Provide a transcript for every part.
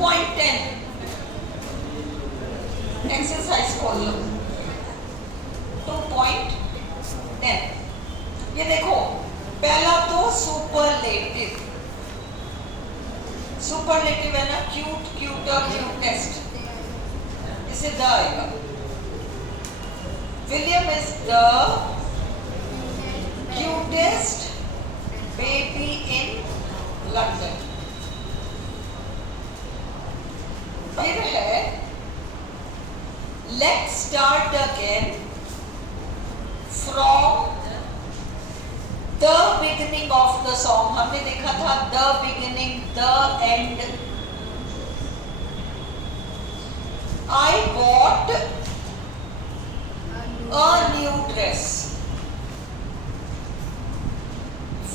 2.10 exercise खोल लो। 2.10 ये देखो, पहला तो सुपरलेटिव। सुपरलेटिव है ना, क्यूट, क्यूटर, क्यूटेस्ट, इसे द आएगा। William is the cutest baby in London. फिर है let's start again from the beginning of the song. हमने देखा था the beginning, the end. I bought a new dress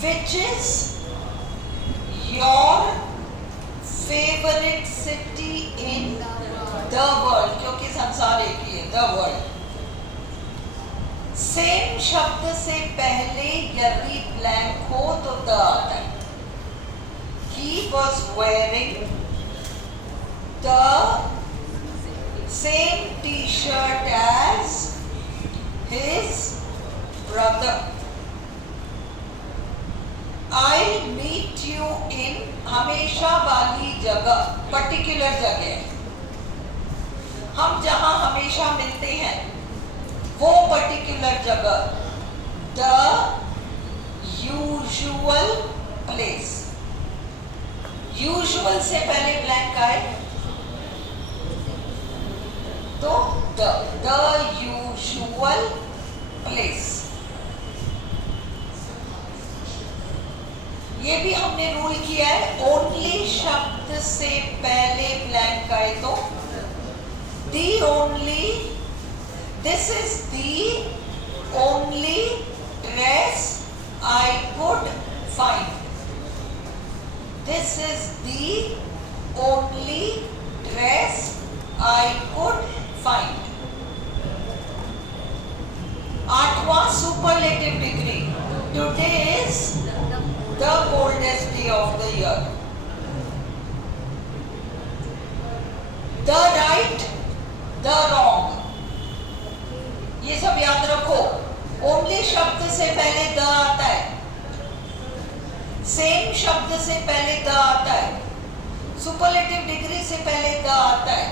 which is your favourite city in the world, क्योंकि संसार एक ही है, the world. Same शब्द से पहले यदि ब्लैंक हो तो द आता है। He was wearing the same t-shirt as his brother. I'll meet you in हमेशा वाली जगह, पर्टिकुलर जगह। हम जहां हमेशा मिलते हैं वो पर्टिकुलर जगह, द यूजुअल प्लेस। यूजुअल से पहले ब्लैंक आए तो द यूजुअल प्लेस। ये भी हमने रूल किया है, ओनली शब्द से पहले ब्लैंक आए तो the only, this is the only dress I could find. This is the only dress I could find. 8वां superlative degree. Today is the coldest day of the year. The right, the wrong, ये सब याद रखो। Only शब्द से पहले the आता है, सेम शब्द से पहले द आता है, सुपरलेटिव डिग्री से पहले द आता है,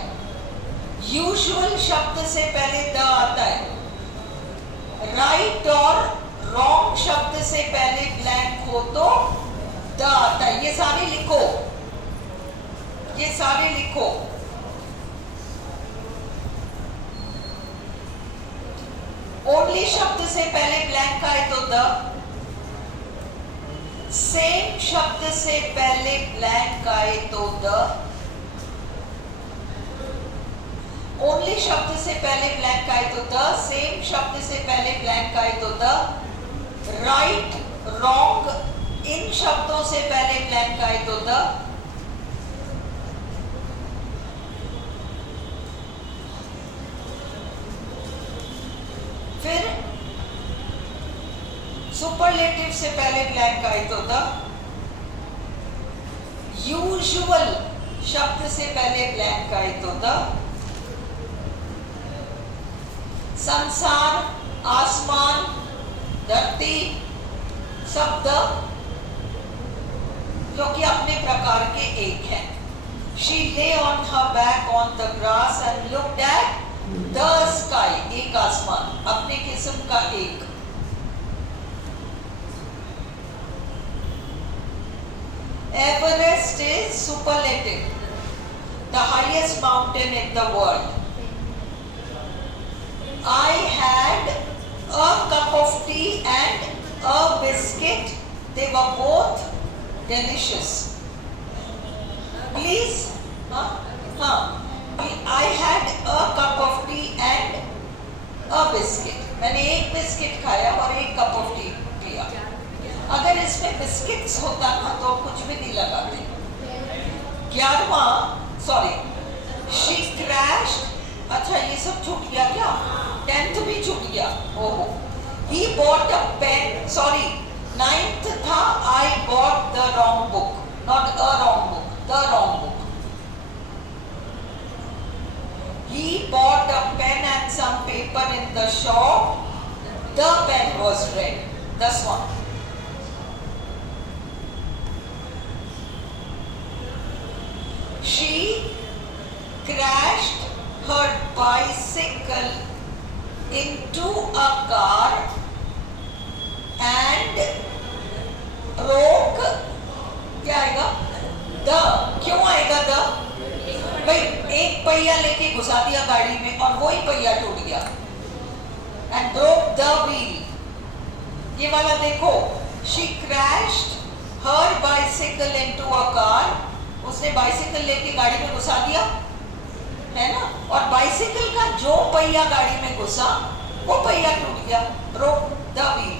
यूजुअल शब्द से पहले द आता है, राइट और रॉन्ग शब्द से पहले ब्लैंक हो तो द आता है। ये सारे लिखो, ये सारे लिखो। ओनली शब्द से पहले ब्लैंक आए तो द, सेम शब्द से पहले ब्लैंक आए तो द, ओनली शब्द से पहले ब्लैंक आए तो द, सेम शब्द से पहले ब्लैंक आए तो द, राइट रॉन्ग इन शब्दों से पहले ब्लैंक आए तो द, फिर सुपरलेटिव से पहले ब्लैंक आए तो द, यूजुअल शब्द से पहले ब्लैंक आए तो द, संसार, आसमान, धरती, शब्द जो कि अपने प्रकार के एक हैं। She lay on her back on the grass and looked at the sky, एक आसमान, अपने किस्म का एक। Everest is superlative, the highest mountain in the world. I had a cup of tea and a biscuit. They were both delicious. Please, I had a cup of tea and a biscuit. मैंने एक biscuit खाया और एक cup of T पिया। अगर इसमें biscuits होता ना तो कुछ भी नहीं लगाते। 11वां, सॉरी, she crashed। अच्छा ये सब छूट गया क्या? 10th भी छूट गया। ओहो। He bought a pen, sorry, 9th था I bought the wrong book, not a wrong book, the wrong book. in the shop, the pen was red. This one. She crashed her bicycle into a car and broke. क्या आएगा? The क्यों आएगा the? भाई एक पहिया लेके घुसा दिया गाड़ी में और वही पहिया टूट गया and broke the wheel. ये वाला देखो, she crashed her bicycle into a car. उसने बाइसिकल लेके गाड़ी में घुसा दिया, है ना? और बाइसिकल का जो पहिया गाड़ी में घुसा वो पहिया टूट गया, broke the wheel.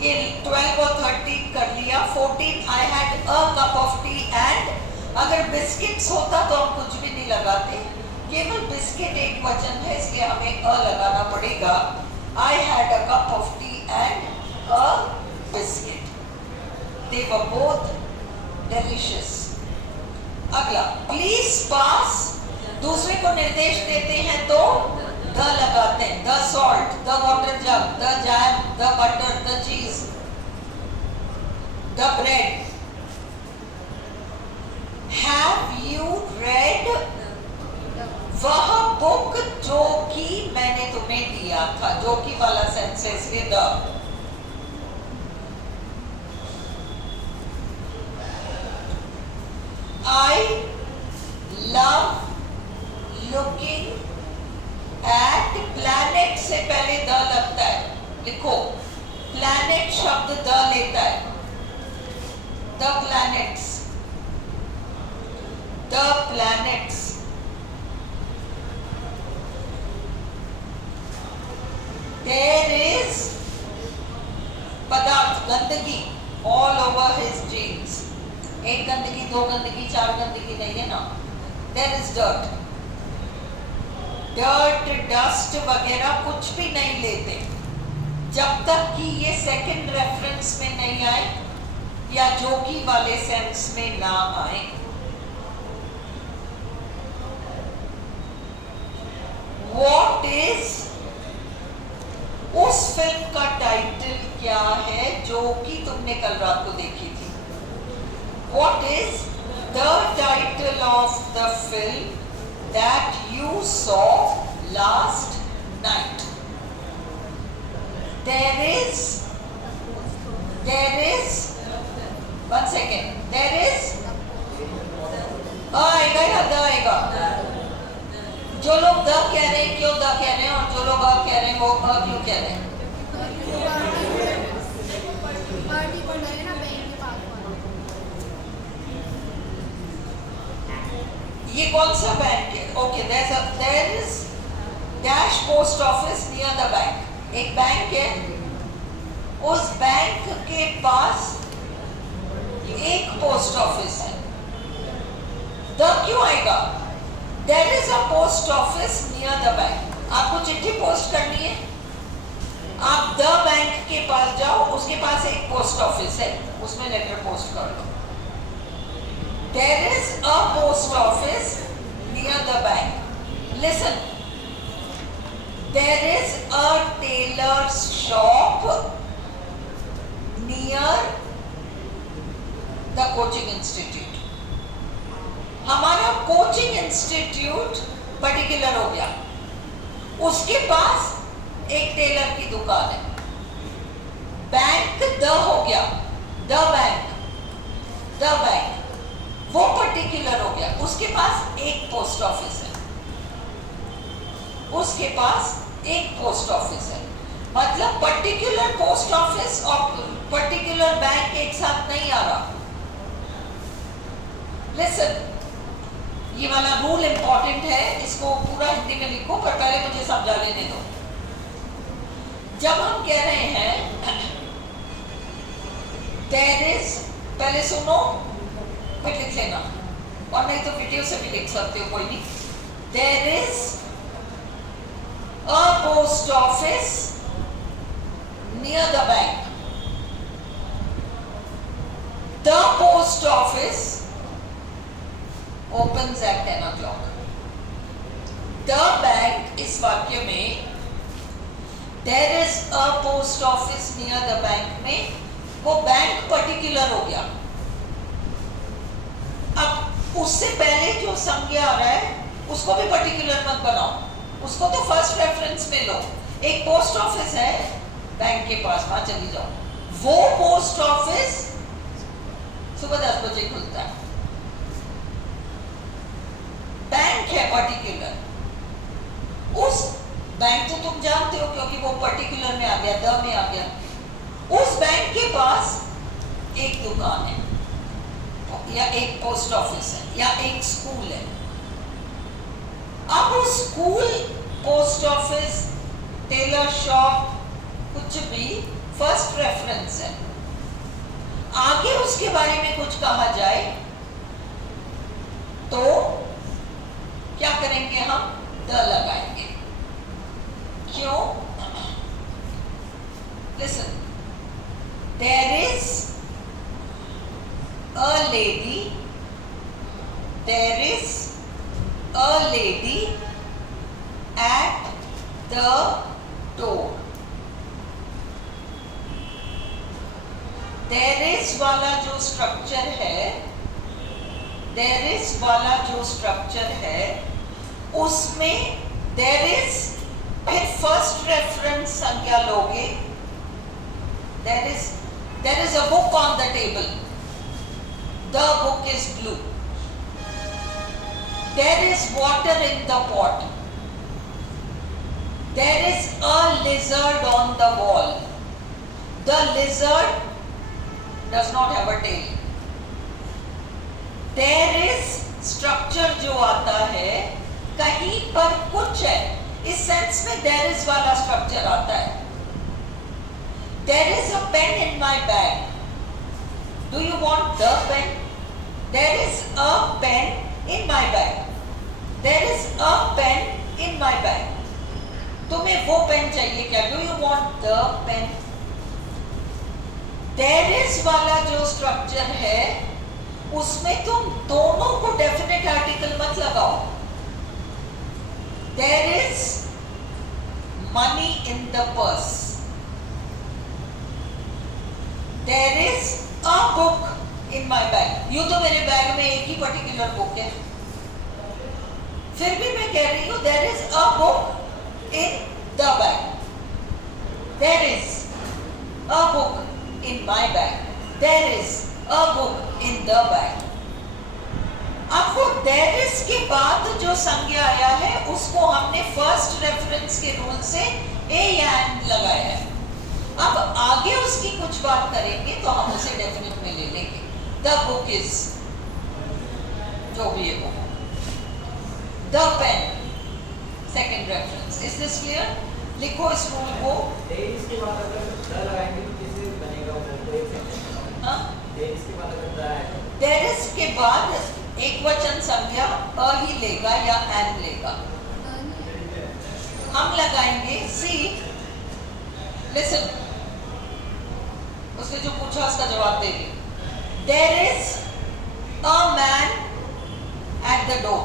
ये 12 और 13 कर लिया. 14 I had a cup of tea and. अगर बिस्किट्स होता तो हम कुछ भी नहीं लगाते, केवल बिस्किट एक वचन है इसलिए हमें अ लगाना पड़ेगा. I had a cup of tea and a biscuit. They were both delicious. अगला, please pass. दूसरे को निर्देश देते हैं तो द लगाते हैं. The salt, the water jug, the jam, the butter, the cheese, the bread. Have you read वह बुक जो कि मैंने तुम्हें दिया था? जो कि वाला सेंसेस है the. I love looking at planet से पहले द लगता है. लिखो, planet शब्द द लेता है. The planets. The planets. There is पदार्थ गंदगी all over his jeans. एक गंदगी, दो गंदगी, चार गंदगी नहीं है ना. There is dirt. Dirt, dust वगैरह कुछ भी नहीं लेते जब तक कि ये सेकंड रेफरेंस में नहीं आए या जो कि वाले सेंस में ना आए. What is, उस फिल्म का टाइटल क्या है जो कि तुमने कल रात को देखी थी? What is the title of the film that you saw last night? There is, one second, there is, आएगा या द आएगा? जो लोग द कह रहे हैं क्यों द कह रहे हैं, और जो लोग अ कह रहे हैं वो अ क्यों कह रहे हैं? ये कौन सा बैंक है? Okay, there is dash post office near the bank. एक बैंक है, उस बैंक के पास एक पोस्ट ऑफिस है. द क्यों आएगा? There is a post office near the bank. आपको चिट्ठी पोस्ट करनी है, आप द बैंक के पास जाओ, उसके पास एक पोस्ट ऑफिस है, उसमें लेटर पोस्ट कर लो. There is a post office near the bank. Listen. There is a tailor's shop near the coaching institute. हमारा कोचिंग इंस्टीट्यूट पर्टिकुलर हो गया, उसके पास एक टेलर की दुकान है. बैंक द हो गया, द बैंक वो पर्टिकुलर हो गया, उसके पास एक पोस्ट ऑफिस है, उसके पास एक पोस्ट ऑफिस है. मतलब पर्टिकुलर पोस्ट ऑफिस और पर्टिकुलर बैंक एक साथ नहीं आ रहा. लिसन, ये वाला रूल इंपॉर्टेंट है, इसको पूरा हिंदी में लिखो, पर पहले मुझे समझा लेने दो. जब हम कह रहे हैं there is, पहले सुनो फिर लिख लेना, और नहीं तो वीडियो से भी लिख सकते हो, कोई नहीं. There is a post office near the bank. The post office opens at 10 o'clock. The bank इस वाक्य में there is a post office near the bank में वो बैंक पर्टिकुलर हो गया। अब उससे पहले जो संज्ञा आ रहा है उसको भी पर्टिकुलर मत बनाओ, उसको तो फर्स्ट रेफरेंस में लो। एक पोस्ट ऑफिस है बैंक के पास, वहां चली जाओ। वो पोस्ट ऑफिस सुबह 10 बजे खुलता है, बैंक है पर्टिकुलर। उस बैंक तो तुम जानते हो क्योंकि वो पर्टिकुलर में आ गया, द में आ गया। उस बैंक के पास एक दुकान है या एक पोस्ट ऑफिस है या एक स्कूल है। अब उस school, post office, Taylor shop, कुछ भी फर्स्ट रेफरेंस है। आगे उसके बारे में कुछ कहा जाए तो क्या करेंगे हम? द लगाएंगे। क्यों? Listen, there is a lady, there is a lady at the door. There is वाला जो स्ट्रक्चर है, देयर इज वाला जो स्ट्रक्चर है उसमें देयर इज, फिर फर्स्ट रेफरेंस संज्ञा लोगे। There is a book on the table, the book is blue. There is water in the pot, there is a lizard on the wall, the lizard does not have a tail। There is structure जो आता है कहीं पर कुछ है, इस sense में there is वाला स्ट्रक्चर आता है। There is a pen in my bag, do you want the pen? There is a pen in my bag, there is a pen in my bag। तुम्हें वो पेन चाहिए क्या? Do you want the pen? There is वाला जो structure है उसमें तुम दोनों को डेफिनेट आर्टिकल मत लगाओ। There is money in the purse, there is a book in my bag। यूं तो मेरे बैग में एक ही पर्टिकुलर बुक है, फिर भी मैं कह रही हूं there is a book in the bag, there is a book in my bag, there is a book in the bag। अब वो there is के बाद जो संज्ञा आया है उसको हमने फर्स्ट रेफरेंस के रूल से ए या एंड लगाया है। अब आगे उसकी कुछ बात करेंगे तो हम उसे डेफिनेट में ले लेंगे। द बुक इज, जो भी है वो, the pen second reference. Is this clear? लिखो इस रूल को। इसके बाद अगर द लगाएंगे तो कैसे बनेगा वो? देयर इज के बाद एक वचन संज्ञा अ ही लेगा या एन लेगा। हम लगाएंगे सी, लिसन, उसने जो पूछा उसका जवाब दे रही। There is a man at the door,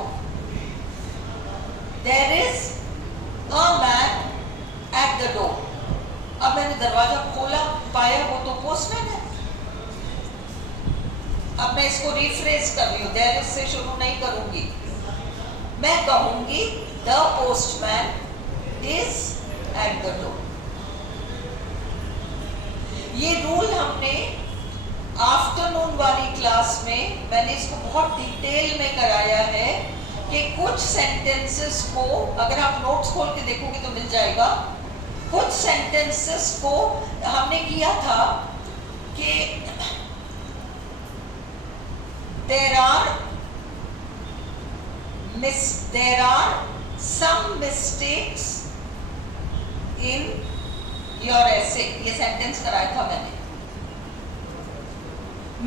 there is a man at the door. अब मैंने दरवाजा खोला, पाया वो तो पोस्टमैन है। अब मैं इसको रिफ्रेज कर रही हूं, देयर इज से शुरू नहीं करूंगी, मैं कहूंगी the postman is eight the door. ये रूल हमने आफ्टरनून वाली क्लास में, मैंने इसको बहुत डिटेल में कराया है कि कुछ सेंटेंसेस को, अगर आप नोट्स खोल के देखोगे तो मिल जाएगा। कुछ सेंटेंसेस को हमने किया था कि there are some mistakes in your essay। ये सेंटेंस कराया था मैंने।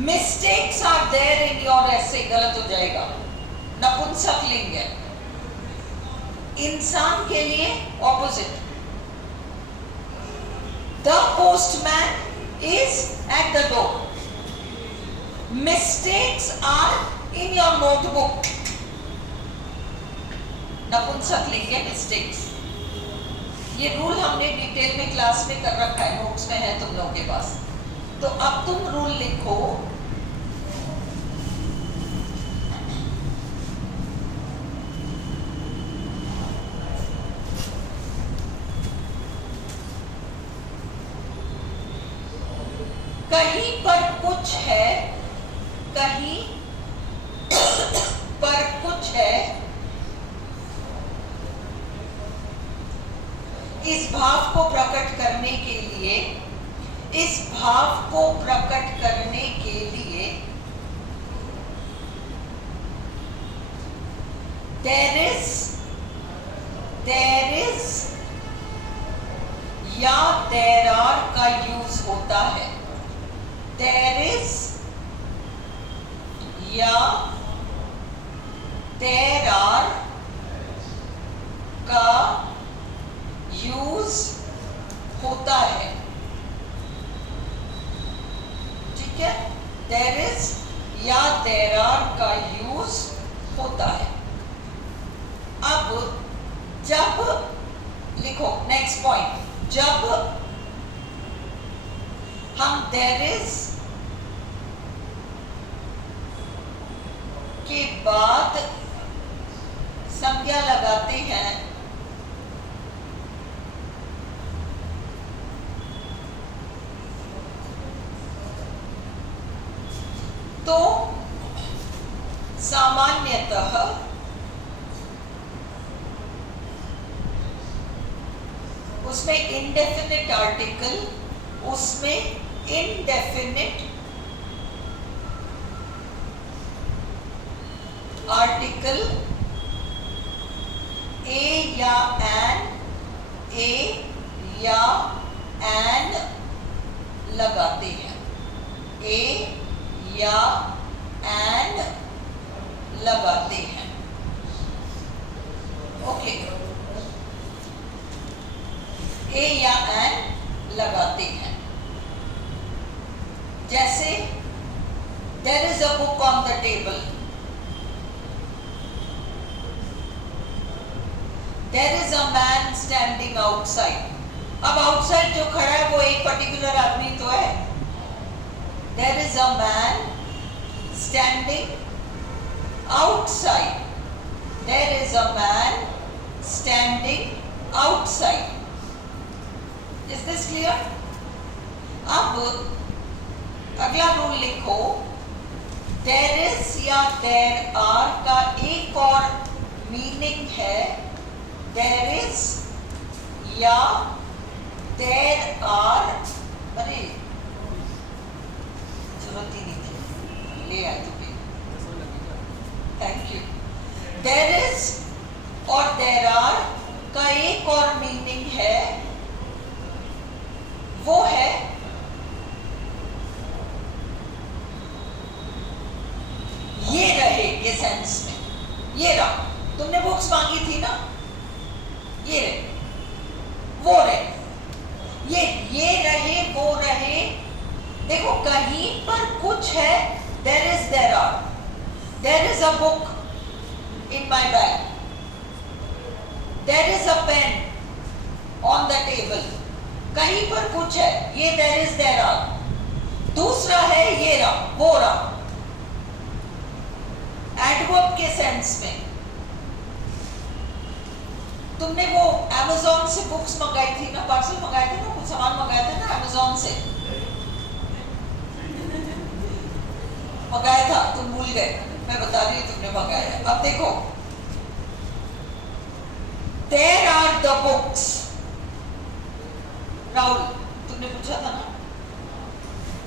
Mistakes are there in your essay, गलत हो जाएगा, नपुंसकलिंग है। इंसान के लिए opposite, the postman is at the door, mistakes are in your notebook, नपुंसकलिंग है mistakes। ये रूल हमने डिटेल में क्लास में कर रखा है, नोट्स में है तुम लोगों के पास। तो अब तुम रूल लिखो, कहीं पर कुछ है, कहीं पर कुछ है, इस भाव को प्रकट करने के लिए, इस भाव को प्रकट करने के लिए there is या there are का यूज होता है। there is या there are का यूज होता है, ठीक है। there is या there are का यूज होता है। अब जब लिखो नेक्स्ट पॉइंट, जब हम there is के बाद संज्ञा लगाते हैं तो सामान्यतः उसमें इंडेफिनिट आर्टिकल, उसमें इंडेफिनिट आर्टिकल ए या एन, ए या एन लगाते हैं, ए या एन लगाते हैं, ओके। ए या एन लगाते हैं। जैसे there is a book on the table, there is a man standing outside। अब आउटसाइड जो खड़ा है वो एक पर्टिकुलर आदमी तो है। there is a man standing outside, there is a man standing outside। Is this clear? अब अगला रूल लिखो, there is या there are का एक और मीनिंग है, there is या there are, अरे जरूरत ही नहीं थी, ले आए तुम्हें, थैंक यू। there is और there are का एक और मीनिंग है, वो है ये रहे के सेंस में। ये रहा, तुमने बुक्स मांगी थी ना, ये रहे, वो रहे, ये रहे, वो रहे। देखो कहीं पर कुछ है, there is, there are, there is a book in my bag, there is a pen on the table। कहीं पर कुछ है, ये there is, there are। दूसरा है ये रहा, वो रहा, एडवर्ब के सेंस में। तुमने वो अमेज़न से बुक्स मंगाई थी ना, पार्सल मंगाए थे ना, कुछ सामान मंगाया था ना अमेज़न से, मंगाया था, तुम भूल गए, मैं बता रही हूँ तुमने मंगाया। अब देखो there are the books, Rahul तुमने पूछा था ना,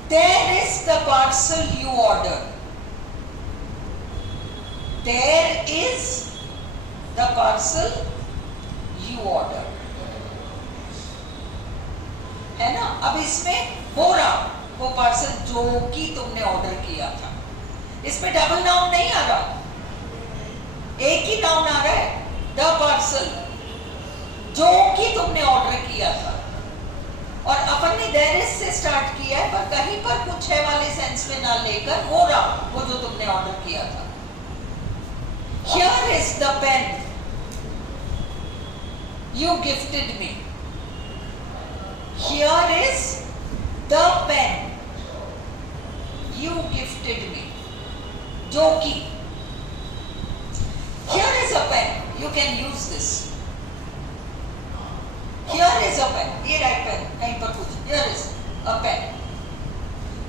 there is the parcel you ordered, there is the parcel you ordered, है ना। अब इसमें हो रहा वो पार्सल जो कि तुमने ऑर्डर किया था, इसमें डबल नाउन नहीं आ रहा, एक ही नाउन आ रहा है, द पार्सल जो कि तुमने ऑर्डर किया था। और अपन ने देयर इज से स्टार्ट किया है, पर कहीं पर कुछ है वाले सेंस में ना लेकर हो रहा वो जो तुमने ऑर्डर किया था। Here is the pen you gifted me, Here is the pen you gifted me. जो कि here is a pen. You can use this. Here is a pen. ये राइट पेन कहीं पर कुछ. Here is a pen.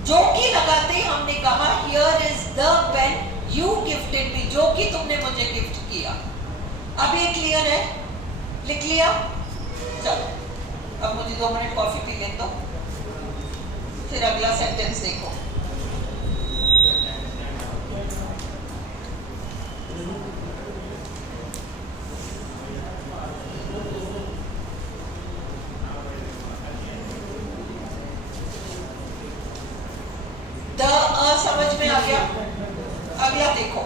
जो कि लगाते ही हमने कहा here is the pen you gifted me. जो कि तुमने मुझे गिफ्ट किया. अब ये क्लियर है? लिख लिया? चलो अब मुझे 2 मिनट कॉफी पी लेने दो, फिर अगला सेंटेंस देखो. समझ में आ गया? अगला देखो.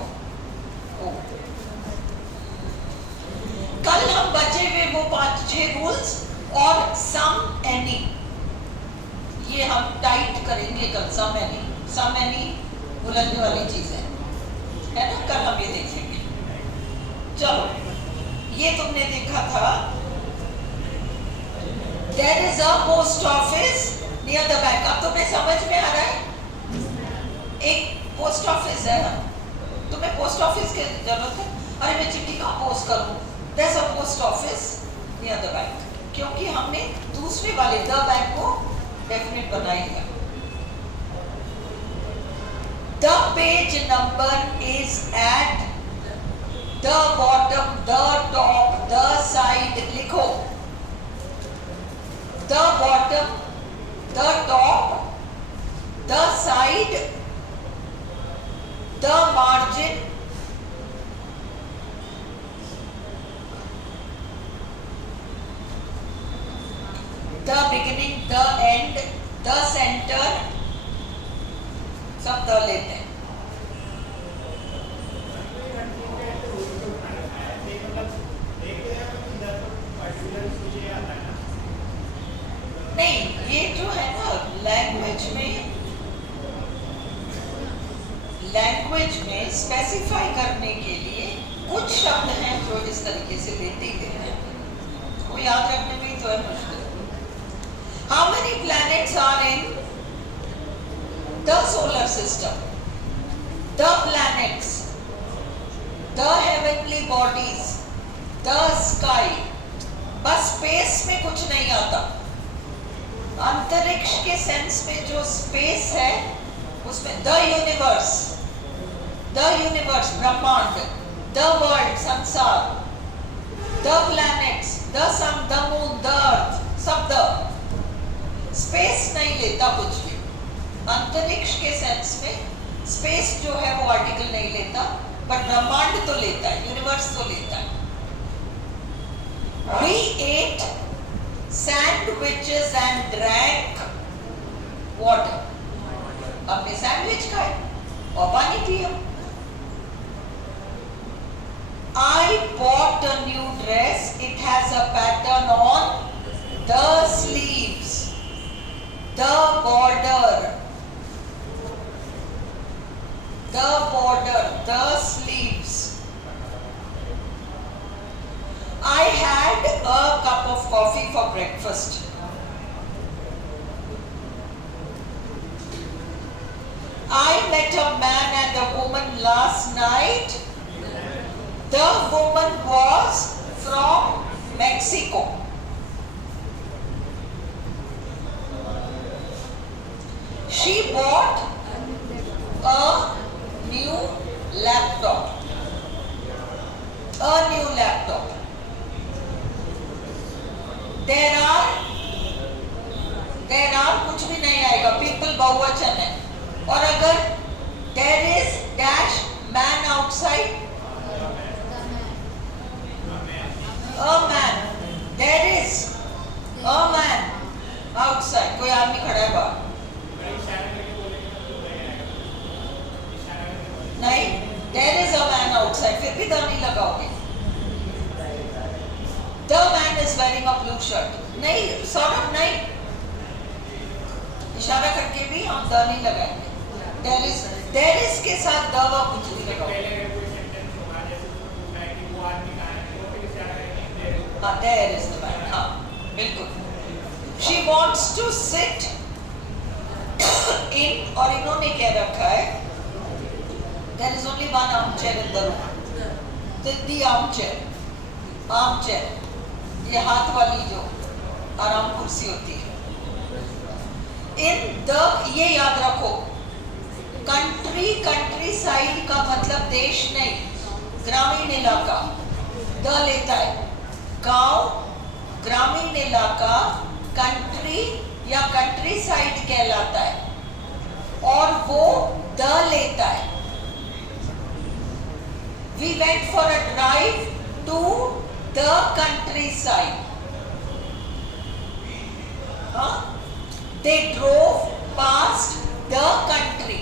कल हम बचे हुए वो 5-6 रूल्स और सम एनी ये हम टाइट करेंगे कल. सम एनी बुलंदी वाली चीज है ना. कल हम ये देखेंगे. चलो ये तुमने देखा था. There is a post office near the bank. अब तुम्हें समझ में आ रहा है? एक पोस्ट ऑफिस है ना, तुम्हें पोस्ट ऑफिस की जरूरत है. अरे मैं चिट्ठी कहाँ पोस्ट करूँ? There's a post office near the bank. क्योंकि हमने दूसरे वाले द बैंक को डेफिनेट बना ही लिया. The page number is at the bottom, the top, the side. लिखो. The bottom, the top, the side, the margin, the beginning, the end, the center, सब the लेते हैं. नहीं ये जो है ना लैंग्वेज में स्पेसिफाई करने के लिए कुछ शब्द हैं जो इस तरीके से लेते ही हैं. वो याद रखने में ही तो है मुश्किल. How many planets are in the solar system? The planets, the heavenly bodies, the sky. बस स्पेस में कुछ नहीं आता. अंतरिक्ष के सेंस में जो स्पेस है उसमें द यूनिवर्स ब्रह्मांड, द वर्ल्ड संसार, the planets, the sun, the moon, the earth, सब द. स्पेस नहीं लेता कुछ भी. अंतरिक्ष के सेंस में स्पेस जो है वो आर्टिकल नहीं लेता, बट ब्रह्मांड तो लेता है, यूनिवर्स तो लेता है. We ate sandwiches and drank water. हमने सैंडविच खाए और पानी पिया. I bought a new dress. It has a pattern on the sleeves, the border, the sleeves. I had a cup of coffee for breakfast. I met a man and a woman last night. The woman was from Mexico. She bought a new laptop. There are कुछ भी नहीं आएगा. people बहुवचन है. और अगर there is dash man outside, a man, there is a man outside. कोई आदमी खड़ा है बाहर. नहीं, there is a man outside. फिर भी द नहीं लगाओगे. The man is wearing a blue shirt. नहीं, सौरभ नहीं. इशारा करके भी हम द नहीं लगाएंगे. There is के साथ द व कुछ नहीं लगाओगे. हाँ, there is the man. हाँ, बिल्कुल. She wants to sit in, और इन्होंने क्या रखा है, there is only one armchair in the room. The armchair, ये हाथ वाली जो आराम कुर्सी होती है. In the, ये याद रखो, कंट्री साइड का मतलब देश नहीं, ग्रामीण इलाका. द लेता है गांव, ग्रामीण इलाका कंट्री या कंट्री साइड कहलाता है, और वो द लेता है. We went for a drive to the countryside. They drove past the country.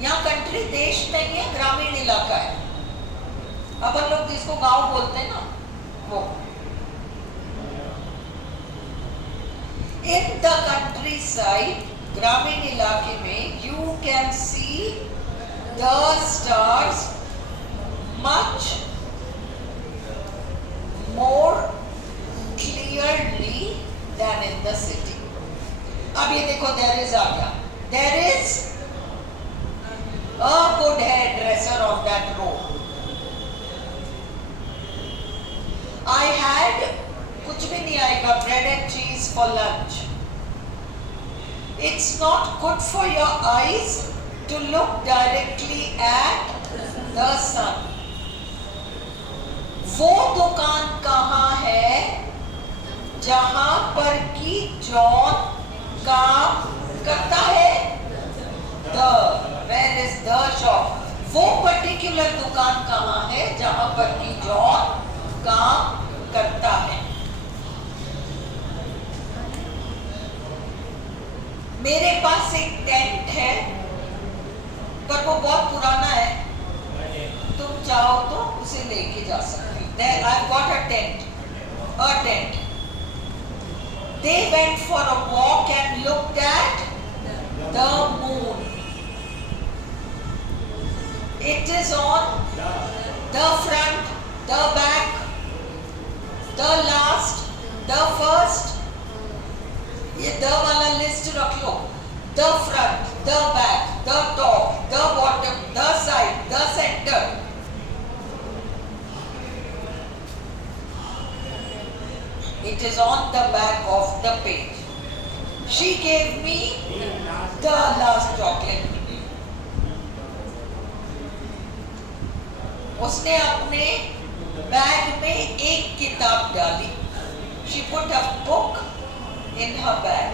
यहाँ कंट्री देश नहीं है, ग्रामीण इलाका है. अपन लोग जिसको गांव बोलते हैं ना, वो. In the countryside, ग्रामीण इलाके में, you can see the stars much more clearly than in the city. अब ये देखो, there is आ गया. There is a good hairdresser on that road. I had, कुछ भी नहीं आएगा, bread and cheese for lunch. It's not good for your eyes to look directly at the sun. वो दुकान कहाँ है जहां पर कि जॉन काम करता है? Where is the shop? वो पर्टिकुलर दुकान कहाँ है जहां पर कि जॉन काम करता है? मेरे पास एक टेंट है, पर वो बहुत पुराना है, तुम चाहो तो उसे लेके जा सकते हो. I've got a tent. They went for a walk and looked at the moon. It is on the front, the back, the last, the first. ये द वाला लिस्ट रख लो. The front, the back, the top, the bottom, the side, the center. It is on the back of the page. She gave me the last chocolate. उसने अपने bag में एक किताब डाली. She put a book in her bag.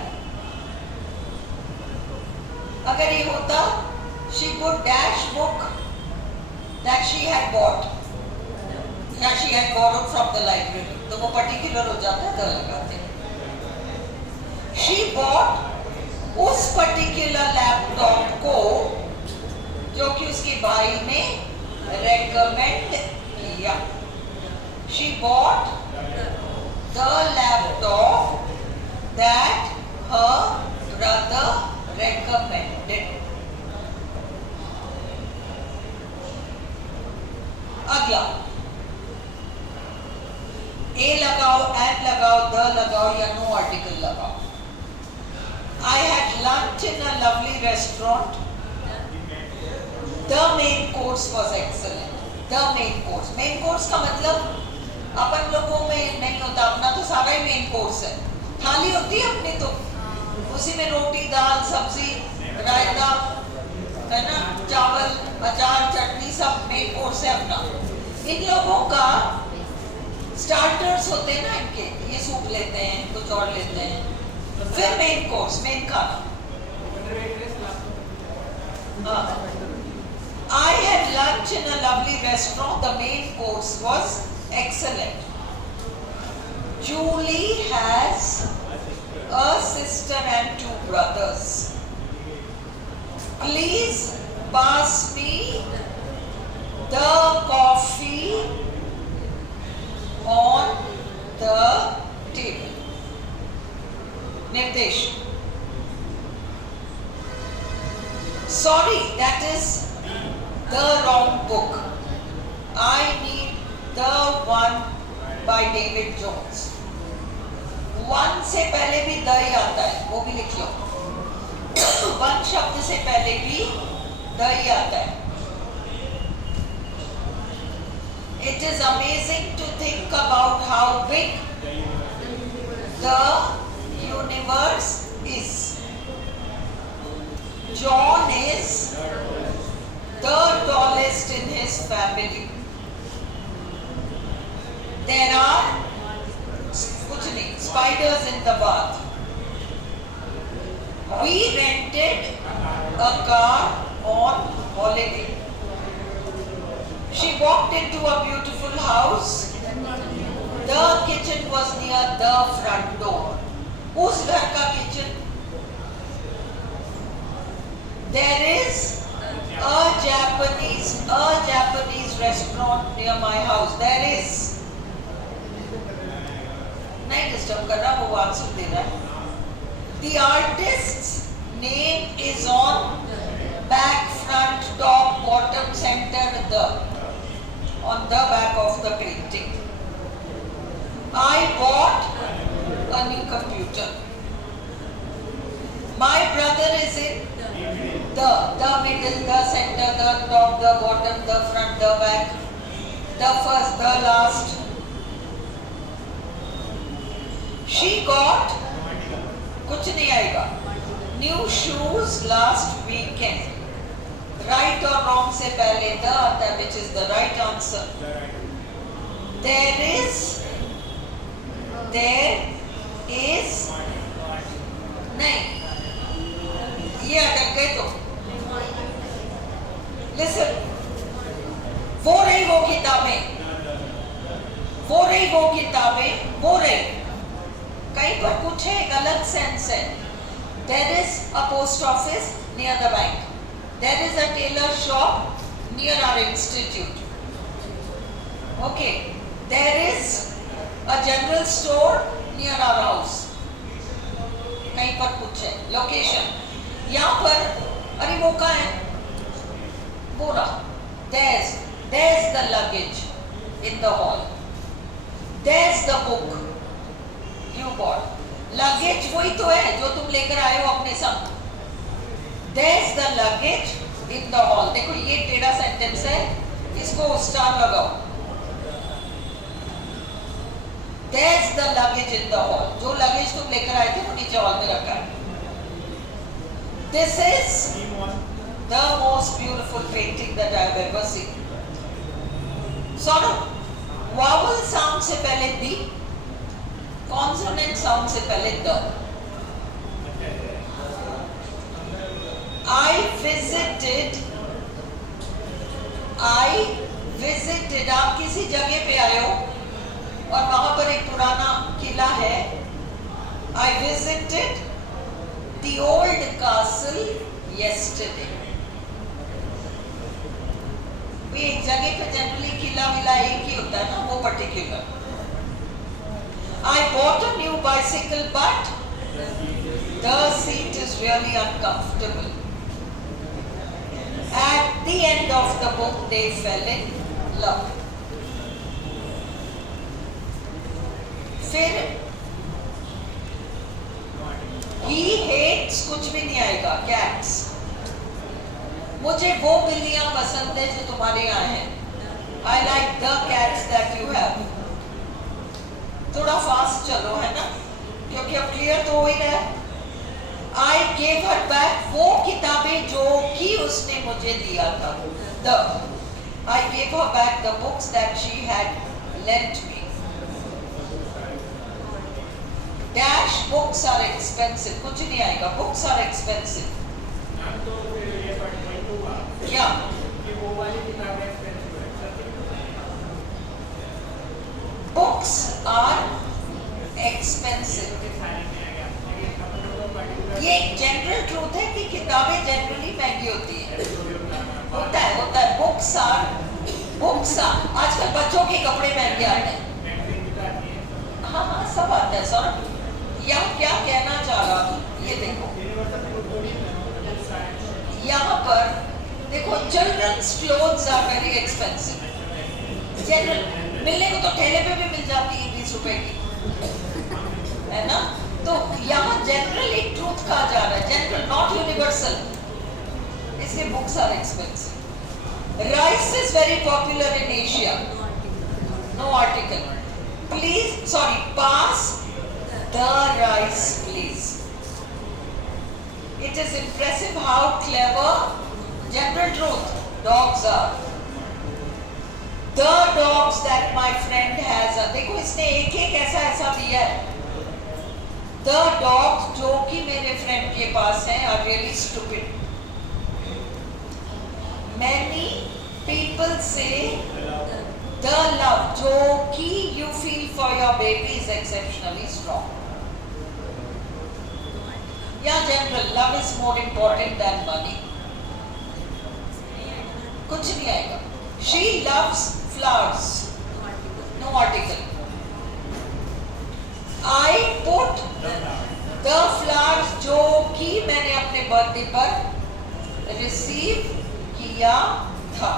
अगर ये होता, she put dash book that she had bought, या she had borrowed from the library, तो वो particular हो जाता है, तो लगाते. She bought उस particular laptop को जो कि उसके भाई ने recommend किया. She bought the laptop that her brother recommended. अगला, ए लगाओ, एंड लगाओ, द लगाओ या नो आर्टिकल लगाओ. I had lunch in a lovely restaurant. The main course was excellent. The main course. Main course का मतलब अपन लोगों में नहीं होता, अपना तो सारा ही मेन कोर्स है. थाली होती है अपनी, तो उसी में रोटी, दाल, सब्जी, रायता, है ना, चावल, अचार, चटनी, सब मेन कोर्स है अपना. इन लोगों का स्टार्टर्स होते हैं ना, इनके ये सूप लेते हैं, कुछ और लेते हैं, फिर मेन कोर्स, मेन खाना. I had lunch in a lovely restaurant. The main course was excellent. Julie has a sister and 2 brothers. Please pass me the coffee on the table. Nirdesh. Sorry, that is the wrong book. I need the one by David Jones. One से पहले भी the he आता है, वो भी लिख लो। One शब्द से पहले भी द ही आता है। It is amazing to think about how big the universe is. John is the tallest in his family. There are कुछ नहीं, spiders in the bath. We rented a car on holiday. She walked into a beautiful house. The kitchen was near the front door. उस घर का kitchen. There is a Japanese restaurant near my house. There is. नहीं disturb कर रहा, वो answer दे रहा है। The artist's name is on back, front, top, bottom, center, on the back of the painting. I bought a new computer. My brother is in the middle, the center, the top, the bottom, the front, the back, the first, the last. She got कुछ नहीं आएगा, new shoes last weekend. Right or wrong से पहले the आता है, which is the right answer. There is नहीं, ये अटक गए तो listen, वो रही वो किताबें वो रही, कहीं पर कुछ है, एक अलग सेंस है। There is a post office near the bank. There is a tailor shop near our institute. Okay. There is a general store near our house. कहीं पर कुछ है, location. यहाँ पर अरे वो कहाँ है? बोरा. There's the luggage in the hall. There's the book you bought. Luggage वही तो है जो तुम लेकर आए हो अपने संग. There's the luggage in the hall. देखो ये टेढ़ा सेंटेंस है, इसको स्टार लगाओ. There's the luggage in the hall. जो लगेज तुम लेकर आए थे वो नीचे हॉल में रखा है. This is the most beautiful painting that I have ever seen. Sort vowel sound से पहले the, consonant sound से पहले the. I visited. आप किसी जगह पे आए हो और वहां पर एक पुराना किला है. I visited the old castle yesterday. एक जगह पे जनरली किला विला एक ही होता है ना, वो particular. I bought a new bicycle but the seat is really uncomfortable. At the end of the book they fell in love. फिर he hates कुछ भी नहीं आएगा, cats. मुझे वो बिल्लियां पसंद है जो तुम्हारे यहाँ हैं. I like the cats that you have. थोड़ा फास्ट चलो है ना, क्योंकि अब क्लियर तो हो ही रहा है. I gave her back वो किताबें जो कि उसने मुझे दिया था. I gave her back the books that she had lent me. Dash books are expensive. कुछ नहीं आएगा, books are expensive. क्या? Books are expensive. ये एक जनरल ट्रूथ है कि किताबें जनरली महंगी होती है. होता है. बुक्स आर आजकल बच्चों के कपड़े महंगे आते हैं. हाँ सब आता है सर. यहाँ क्या कहना चाह रहा हूँ, ये देखो यहाँ पर देखो, children's clothes are very expensive. General मिलने को तो ठेले पे भी मिल जाती है 20 रुपए की, है ना? तो यहाँ जनरल एक ट्रूथ कहा जा रहा है, जनरल नॉट यूनिवर्सल, इसलिए books are expensive. Rice is very popular in Asia, no article, please sorry pass the rice please. It is impressive how clever, general truth, dogs are. The dogs that my friend has, देखो इसने एक एक ऐसा ऐसा दिया है। The dogs जो कि मेरे friend के पास हैं are really stupid. Many people say the love जो कि you feel for your baby is exceptionally strong. या general love is more important than money, कुछ नहीं आएगा। She loves flowers, no article. I put the flowers जो कि मैंने अपने बर्थडे पर रिसीव किया था।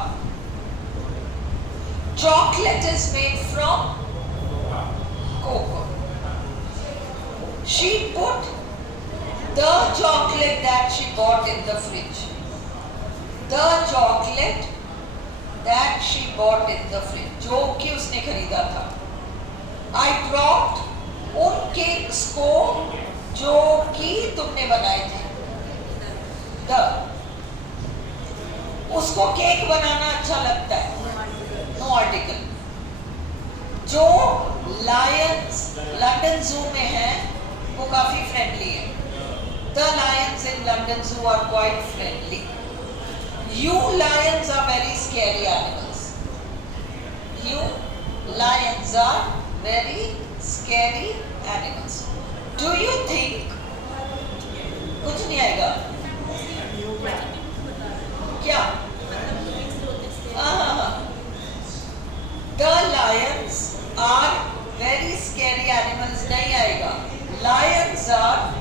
Chocolate is made from cocoa. She put the chocolate that she bought in the fridge. The chocolate that she bought in the fridge, जो कि उसने खरीदा था। I dropped उन केक्स को जो कि तुमने बनाए थे। The उसको केक बनाना अच्छा लगता है, नो आर्टिकल। जो लायंस लंदन जू में है वो काफी फ्रेंडली है। The lions in London Zoo are quite friendly. You lions are very scary animals. You lions are very scary animals. Do you think? कुछ नहीं आएगा क्या? The lions are very scary animals नहीं आएगा। Lions are,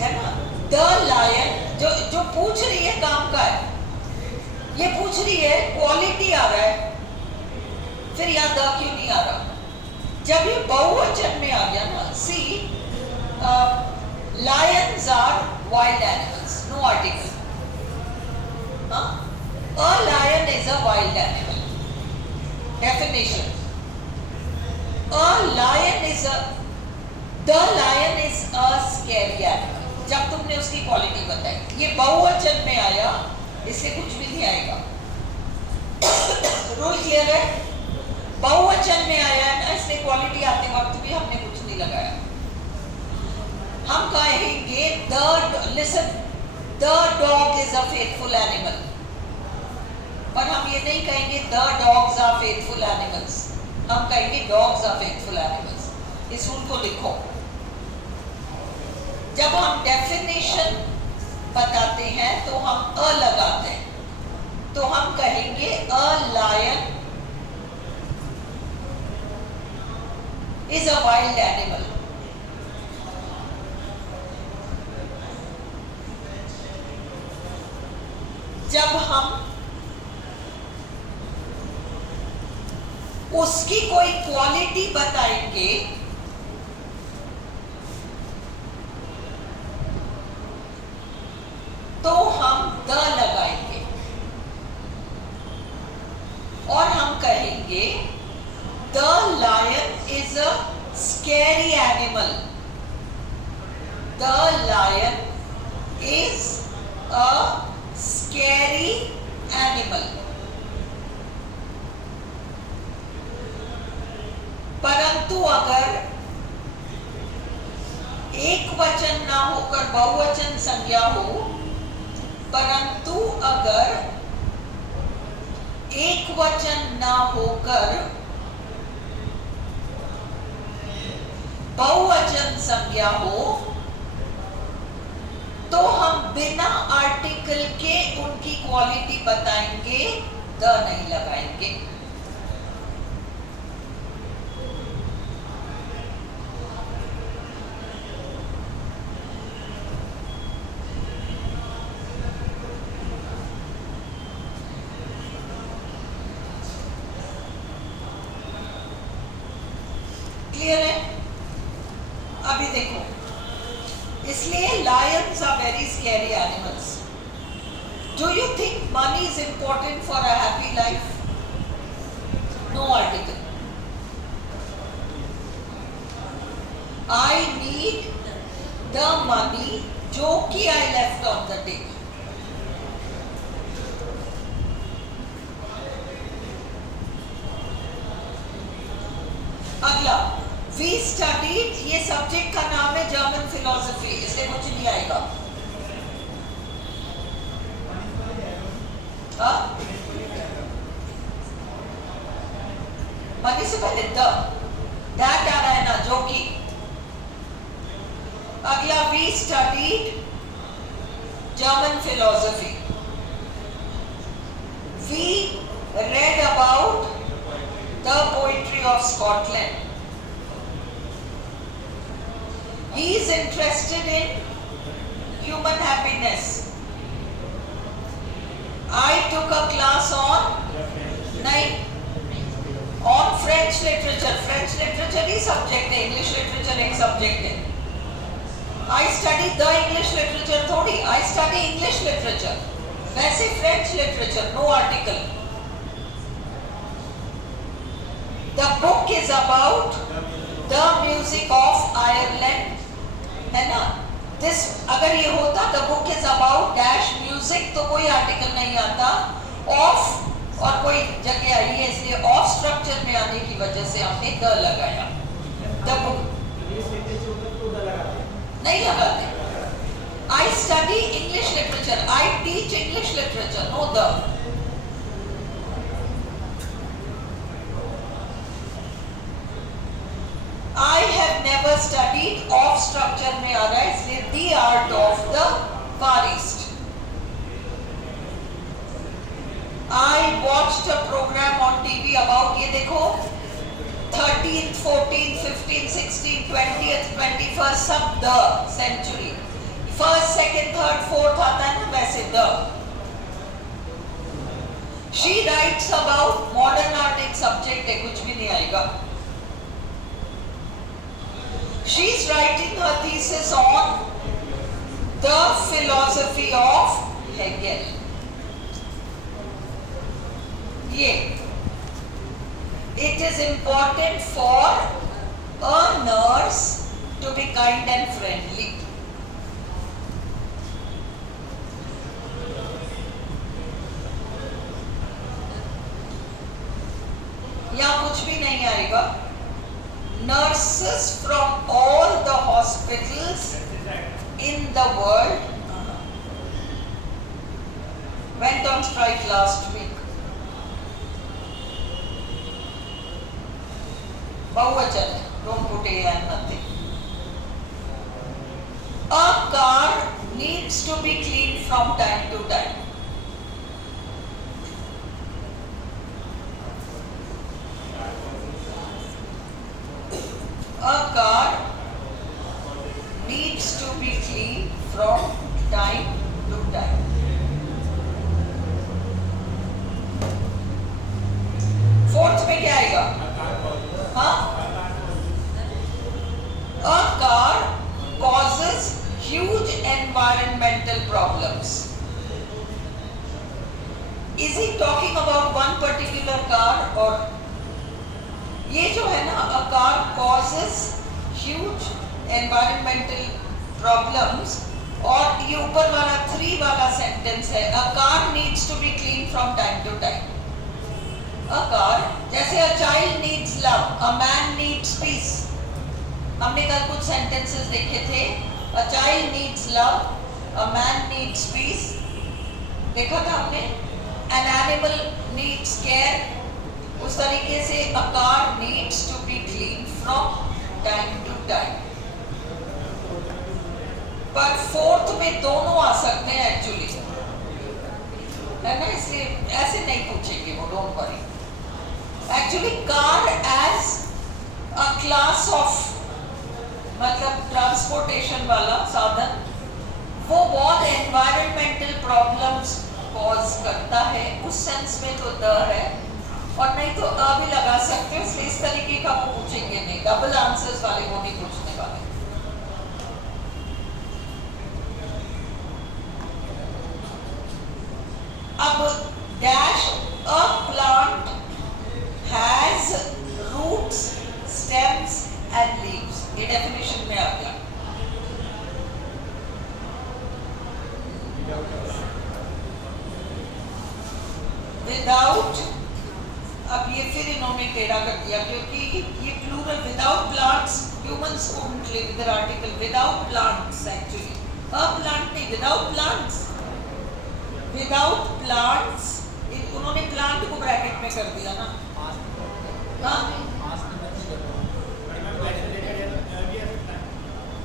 है ना? The lion जो जो पूछ रही है काम का है, ये पूछ रही है क्वालिटी आ रहा है, फिर यहाँ द क्यों नहीं आ रहा? जब ये बहुवचन में आ गया ना, see lions are wild animals, no article. A lion is a wild animal. Definition, a lion is a the lion is a scary animal. जब तुमने उसकी क्वालिटी बताई, ये बहुवचन में आया, इससे कुछ भी नहीं आएगा। रूल क्लियर है? बहुवचन में आया है ना, इसलिए क्वालिटी आते वक्त भी हमने कुछ नहीं लगाया। हम कहेंगे listen, the dog is a faithful animal, पर हम ये नहीं कहेंगे the dogs are faithful animals, हम कहेंगे डॉग्स आर फेथफुल एनिमल्स। इस रूल को लिखो। जब हम डेफिनेशन बताते हैं तो हम अ लगाते हैं, तो हम कहेंगे a lion is a wild animal. जब हम उसकी कोई क्वालिटी बताएंगे तो हम द लगाएंगे और हम कहेंगे the lion is a scary animal. The lion is a scary animal. परंतु अगर एक वचन ना होकर बहुवचन संज्ञा हो, परंतु अगर एक वचन ना होकर बहुवचन संज्ञा हो, तो हम बिना आर्टिकल के उनकी क्वालिटी बताएंगे, द नहीं लगाएंगे। क्लियर है? इसलिए lions are very scary animals. Do you think money is important for a happy life? No article. I need the money जो कि I left on the table. अगला, we studied, ये subject का नाम है जर्मन फिलोसफी, इससे कुछ नहीं आएगा। मनी से पहले दैट आ रहा है ना, जो कि। अगला, we studied German philosophy. We read about the poetry of Scotland. He is interested in human happiness. I took a class on French literature. French literature he subject है, English literature एक subject है. I study the English literature थोड़ी, I study English literature. वैसे French literature, no article. The book is about the music of Ireland, है ना? This अगर ये होता the book is about dash music तो कोई article नहीं आता. Of और कोई जगह आई है, इसलिए ऑफ स्ट्रक्चर में आने की वजह से हमने द लगाया. The book नहीं लगाते. I study English literature. I teach English literature. No the. I have never studied off structure में आ रहा है, इसलिए the art of the Far East. I watched a program on TV about, ये देखो 13th, 14th, 15th, 16th, 20th, 21st सब the century. First, second, third, fourth आता है ना, वैसे the. She writes about modern art, एक subject है, कुछ भी नहीं आएगा. She is writing her thesis on the philosophy of Hegel. ये it is important for a nurse to be kind and friendly. यहाँ कुछ भी नहीं आएगा. Nurses from all the hospitals in the world went on strike last week. बहुवचन, don't put a and nothing. A car needs to be cleaned from time to time. A car needs to be cleaned from time to time. Fourth में क्या आएगा? हाँ? A car causes huge environmental problems. Is he talking about one particular car or ये जो है ना, a car causes huge environmental problems, और ये ऊपर वाला 3 वाला सेंटेंस है, a car needs to be cleaned from time to time. A car, जैसे a child needs love, a man needs peace. हमने कल कुछ सेंटेंसेस देखे थे. A child needs love, a man needs peace. देखा था हमने. An animal needs care. उस तरीके से a car needs to be cleaned from time to time. पर फोर्थ में दोनों आ सकते हैं एक्चुअली, है ना? इसलिए ऐसे नहीं पूछेंगे वो, don't worry. Actually car as a class of, मतलब ट्रांसपोर्टेशन वाला साधन, वो बहुत एनवायरमेंटल प्रॉब्लम्स कॉज करता है. उस सेंस में तो द है, और नहीं तो अ भी लगा सकते हो. इसलिए इस तरीके का वो पूछेंगे नहीं, डबल आंसर्स वाले वो नहीं पूछने वाले. अब dash a plant has roots, stems and leaves, ये definition में आ गया. Without, अब ये फिर इन्होंने टेढ़ा कर दिया क्योंकि ये plural, without plants humans couldn't live, इधर article without plants, actually a plant नहीं, विदाउट प्लांट्स, विदाउट प्लांट्स. उन्होंने प्लांट को ब्रैकेट में कर दिया ना. हाँ,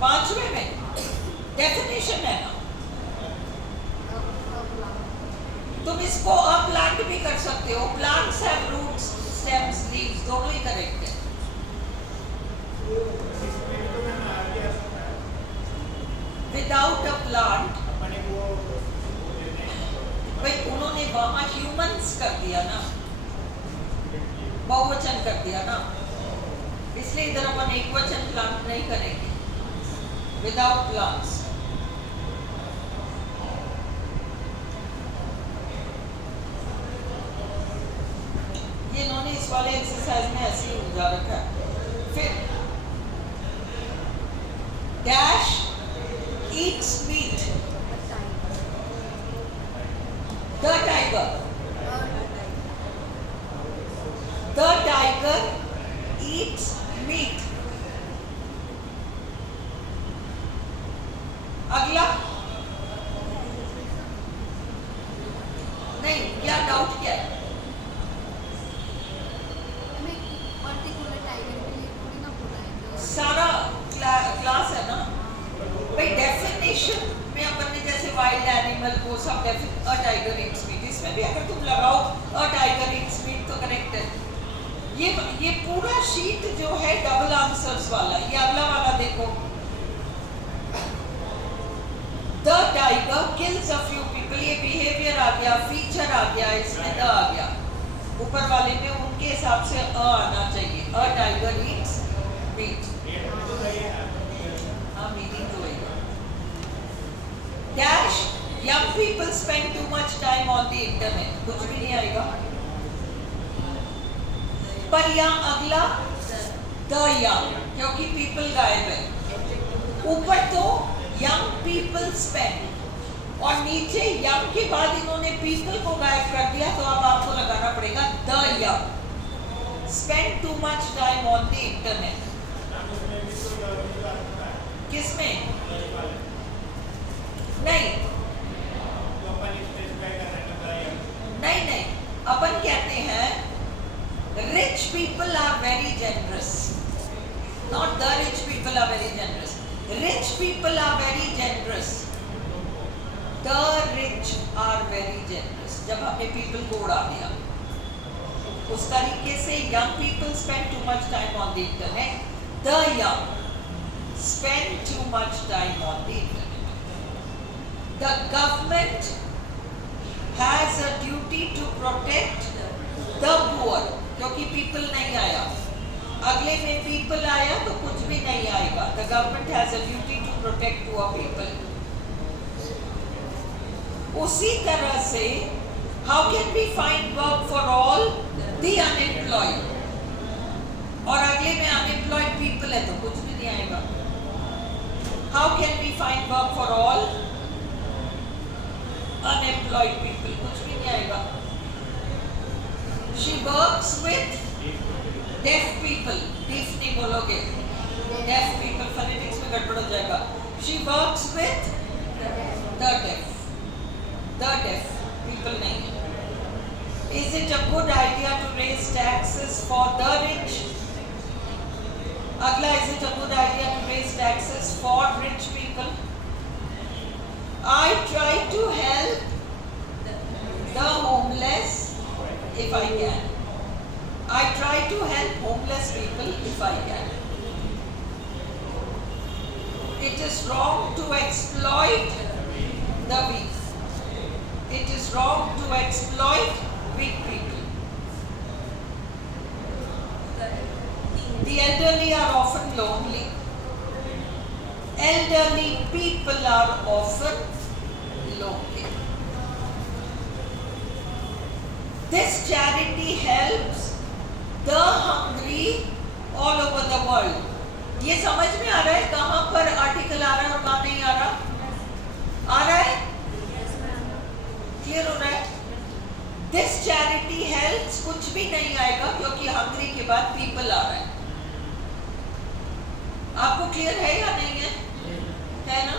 पांचवे में डेफिनेशन है ना, तुम इसको अ प्लांट भी कर सकते हो. Plants have roots, stems, leaves, दोनों ही करेक्ट है. विदाउट अ प्लांट, भाई उन्होंने वहां ह्यूमंस कर दिया ना, बहुवचन कर दिया ना, इसलिए इधर अपन एकवचन प्लांट नहीं करेंगे. Without plants. ये इन्होंने इस वाले एक्सरसाइज में ऐसे ही उलझा रखा है. फिर dash eats meat. The tiger, the tiger eats meat. अगला नहीं, क्या डाउट क्या है? सारा क्लास है ना भाई. डेफिनेशन में अपन ने जैसे वाइल्ड एनिमल को सब अ टाइगर ईट्स मीट, इसमें भी अगर तुम लगाओ अ टाइगर ईट्स मीट तो करेक्ट है. ये पूरा शीट जो है डबल आंसर्स वाला. ये अगला वाला देखो. The tiger kills a few people, ये बिहेवियर आ गया, फीचर आ गया, इसमें द आ गया. ऊपर वाले में उनके हिसाब से अ आना चाहिए. A tiger eats meat. हाँ, मीनिंग तो वही. Dash young people spend too much time on the internet, कुछ भी नहीं आएगा. पर यहाँ अगला द यंग, क्योंकि पीपल गायब है. ऊपर तो यंग पीपल स्पेंड और नीचे यंग के बाद इन्होंने पीपल को गायब कर दिया, तो अब आपको लगाना पड़ेगा the young spend too much time on the internet. किसमें? नहीं नहीं नहीं, अपन कहते हैं rich people are very generous, not the rich people are very generous. Rich people are very generous, the rich are very generous. जब हमने people को उड़ा दिया उस तरीके से, young people spend too much time on the internet, the young spend too much time on the internet. The government has a duty to protect the poor, क्योंकि people नहीं आया. अगले में people आया तो कुछ भी नहीं आएगा. The government has a duty to protect poor people. उसी तरह से how can we find work for all the unemployed, और अगले में unemployed people है तो कुछ भी नहीं आएगा. How can we find work for all unemployed people, कुछ भी नहीं आएगा. She works with deaf people, deaf नहीं बोलोगे, deaf people phonetics में गड़बड़ हो जाएगा. She works with the deaf people नहीं है. Is it a good idea to raise taxes for the rich? अगला, is it a good idea to raise taxes for rich people? I try to help the homeless if I can. I try to help homeless people if I can. It is wrong to exploit the weak. It is wrong to exploit weak people. The elderly are often lonely. Elderly people are often lonely. This charity helps the hungry all over the world. ये समझ में आ रहा है कहाँ पर article आ रहा है और कहाँ नहीं आ रहा? आ रहा है? क्लियर हो रहा है? This charity helps कुछ भी नहीं आएगा क्योंकि hungry के बाद people आ रहा है. आपको क्लियर है या नहीं है? है ना?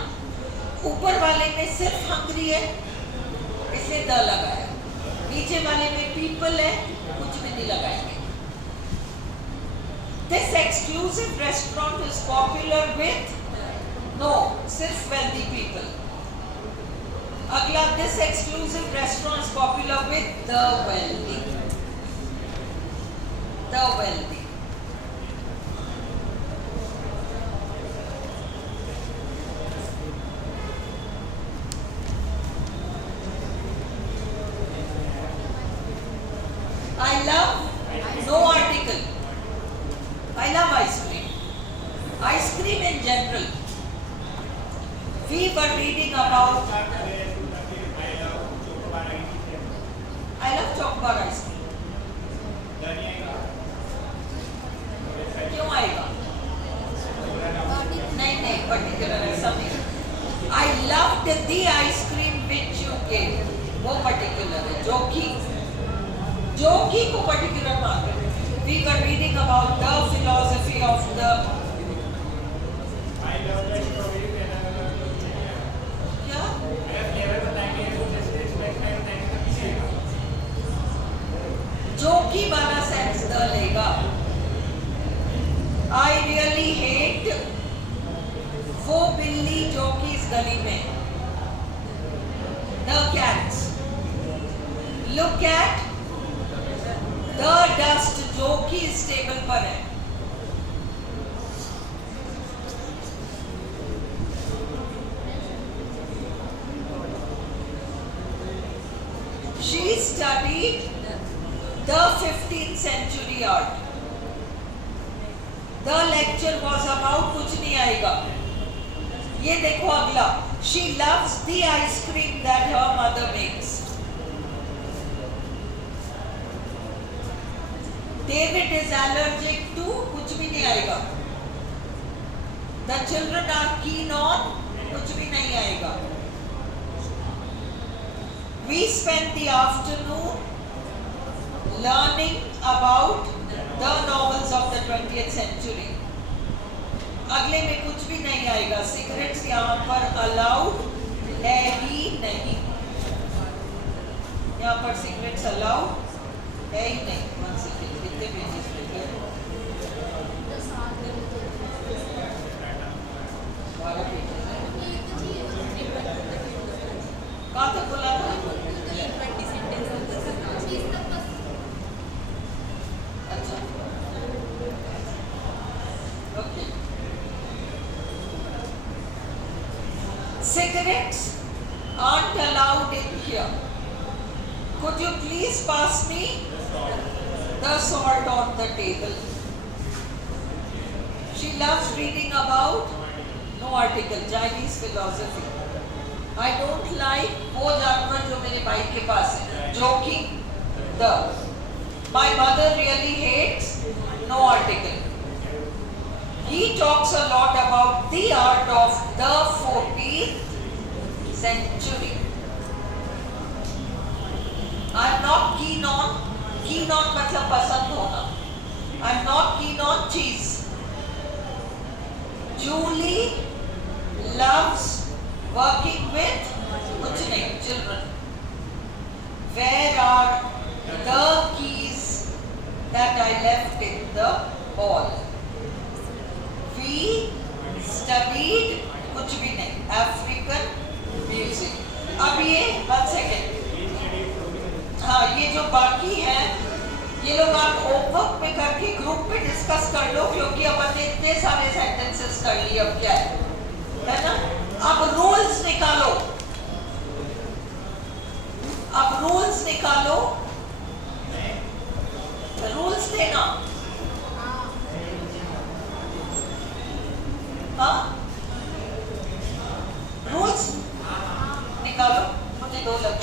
ऊपर वाले में सिर्फ hungry है, इसलिए द लगाया. नीचे वाले में people है, कुछ भी नहीं लगाएंगे. This exclusive restaurant is popular with no, सिर्फ wealthy people. अगला, this exclusive restaurant is popular with the wealthy. The wealthy. I love no article. I love ice cream. Ice cream in general. We were reading about. I love chocolate ice cream. क्यों आएगा? नहीं particular ऐसा नहीं. I loved the ice cream which you gave. वो particular है. जो की को पर्टिकुलर मान रहे. We were reading about the philosophy of the. क्या? जो की वाला सेंस द लेगा. I really hate वो बिल्ली जो की इस गली में. The cats. Look at the dust जो कि इस टेबल पर है. She studied the 15th century art. The lecture was about कुछ नहीं आएगा. ये देखो अगला. She loves the ice cream that her mother makes. David is allergic to कुछ भी नहीं आएगा. The children are keen on कुछ भी नहीं आएगा. We spent the afternoon learning about the novels of the 20th century. अगले में कुछ भी नहीं आएगा. Cigarettes यहाँ पर allowed है ही नहीं. यहाँ पर cigarettes allowed है ही नहीं. One second. कितने पेजेस पे गए? 12 पेजेस है. कहाँ तक बोला था? अच्छा. Okay. Cigarettes aren't allowed in here. Could you please pass me the salt on the table? She loves reading about no article Chinese philosophy. I don't like वो जानवर जो मेरे भाई के पास है. Joking. The. My mother really hates no article. He talks a lot about the art of the 14th century. I'm not keen on मतलब पसंद होना. I'm not keen on cheese. Julie loves working with कुछ नहीं children. Where are the keys that I left in the hall? We studied कुछ भी नहीं African music. अब ये one second. हाँ, ये जो बाकी है ये लोग आप होमवर्क में करके ग्रुप में डिस्कस कर लो क्योंकि अपन ने इतने सारे सेंटेंसेस कर लिए. अब क्या है ना? अब रूल्स निकालो. अब रूल्स निकालो. रूल्स देना. हाँ, रूल्स निकालो. मुझे 2 लग.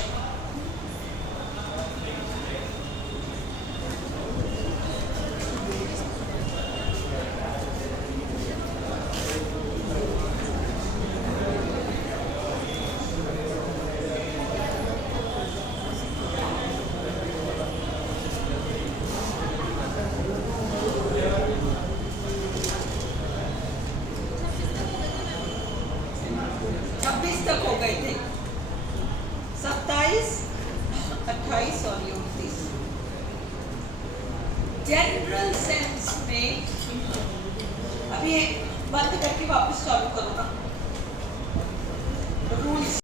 सॉरी 29 जनरल सेंस में अभी एक बंद करके वापस चालू करो ना